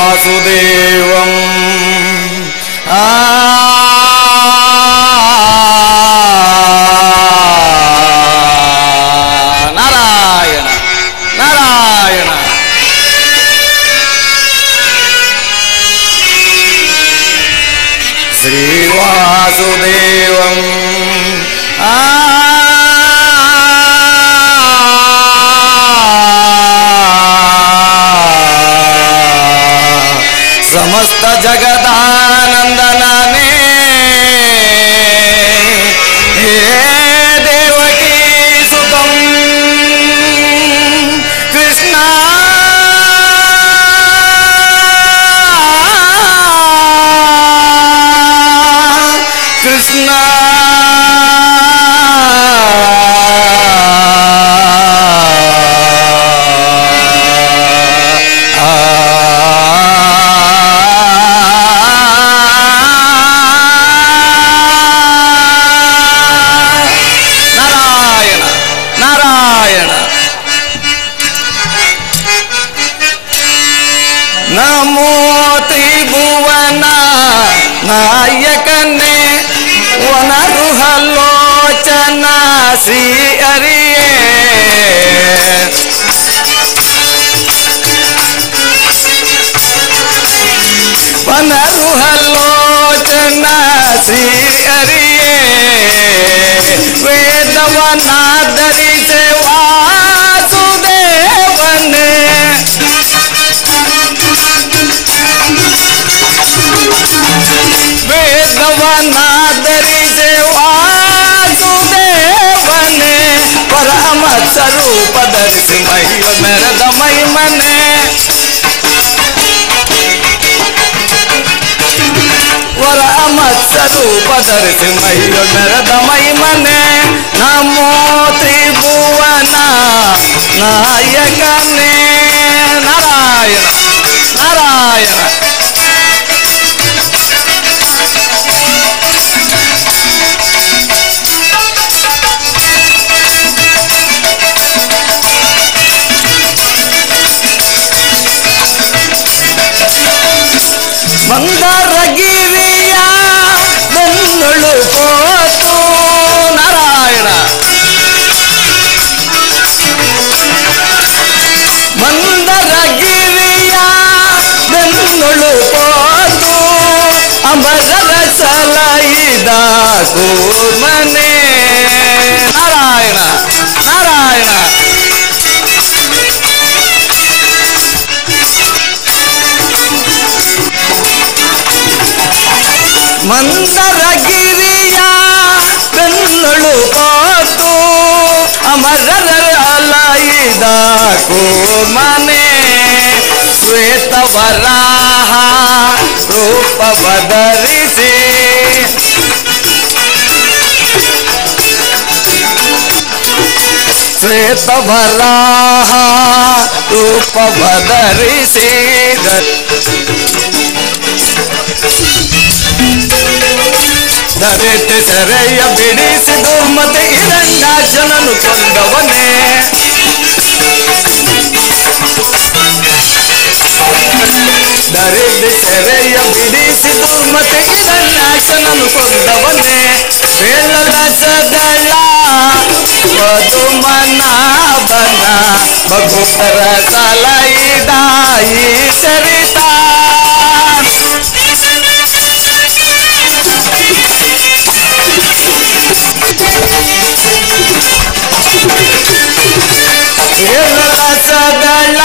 ಶ್ರೀವಾಸುದೇವಂ ನಾರಾಯಣ ನಾರಾಯಣ. ಶ್ರೀವಾಸುದೇವಂ ಸಮಸ್ತ ಜಗದಾನಂದನೇ ಹೇ ದೇವಕೀ ಸುತಂ ಕೃಷ್ಣ ಕೃಷ್ಣ ನಮೋ ತ್ರಿಭುವನ ನಾಯಕನೇ ವನರುಹಲೋಚನ ಶ್ರೀ ಹರಿಯೇ ವನರುಹಲೋಚನ ಶ್ರೀ ಹರಿಯೇ ವೇದವನಾಧರಿಸೆ ವಾಸುದೇವನೇ ವೇದವನಾಧರಿಸೆ ವಾಸುದೇವನೇ ಪರಮ ಸ್ವರೂಪ ಧರಿಸಿ ಮಹಿಮ ಮೆರೆದ ಮಹಿಮನೆ ಪರಮ ಸ್ವರೂಪ ಧರಿಸಿ ಮಹಿಮ ಮೆರೆದ ಮಹಿಮನೆ ನಮೋ ತ್ರಿಭುವನ ನಾಯಕನೇ ನಾರಾಯಣ ನಾರಾಯಣ. ಮಂದರಗಿರಿಯ ಬೆನ್ನುಳು ಪೋತು ನಾರಾಯಣ ಮಂದರಗಿರಿಯ ಬೆನ್ನುಳು ಪೋತು ಅಮರರ ಸಲಹಿದ ಕೂರ್ಮನೆ ನಾರಾಯಣ ನಾರಾಯಣ. ಮಂದರಗಿರಿಯ ಬೆನ್ನುಳು ಪೋತು ಅಮರರ ಅಲೈದ ಕೂರ್ಮನೆ ಶ್ವೇತ ವರಾಹ ರೂಪ ಬದರಿಸಿ ಶ್ವೇತ ವರಾಹ ರೂಪ ಬದರಿಸಿ ದರೆತೆ ಸೆರೆಯ ಬಿಡಿಸಿ ದುರ್ಮತೆ ಹಿರಣ್ಯಾಕ್ಷನನ್ನು ಕೊಂದವನೇ ದರೆತೆ ಸೆರೆಯ ಬಿಡಿಸಿ ದುರ್ಮತೆ ಹಿರಣ್ಯಾಕ್ಷನನ್ನು ಕೊಂದವನೇ ಬೇಳಲ ಸದಳ ಪದುಮನಾಭನ ಭಗುತರ ಸಲೈದ ಈ ಚರಿತ ಸದಳ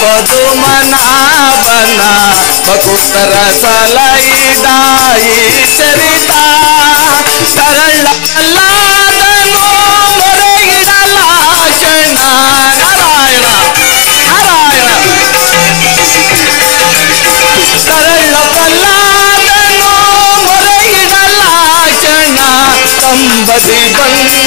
ಪದುಮನಾಭನ ಭಕುತರ ಸಲೈದ ಈ ಚರಿತ ತರಳಲಾದನು ಮೊರೆಗಿಡಲಾಕ್ಷಣ ನಾರಾಯಣ ನಾರಾಯಣ. ತರಳಲಾದನು ಮೊರೆಗಿಡಲಾಕ್ಷಣ ತಂಬದಿ ಬಂದ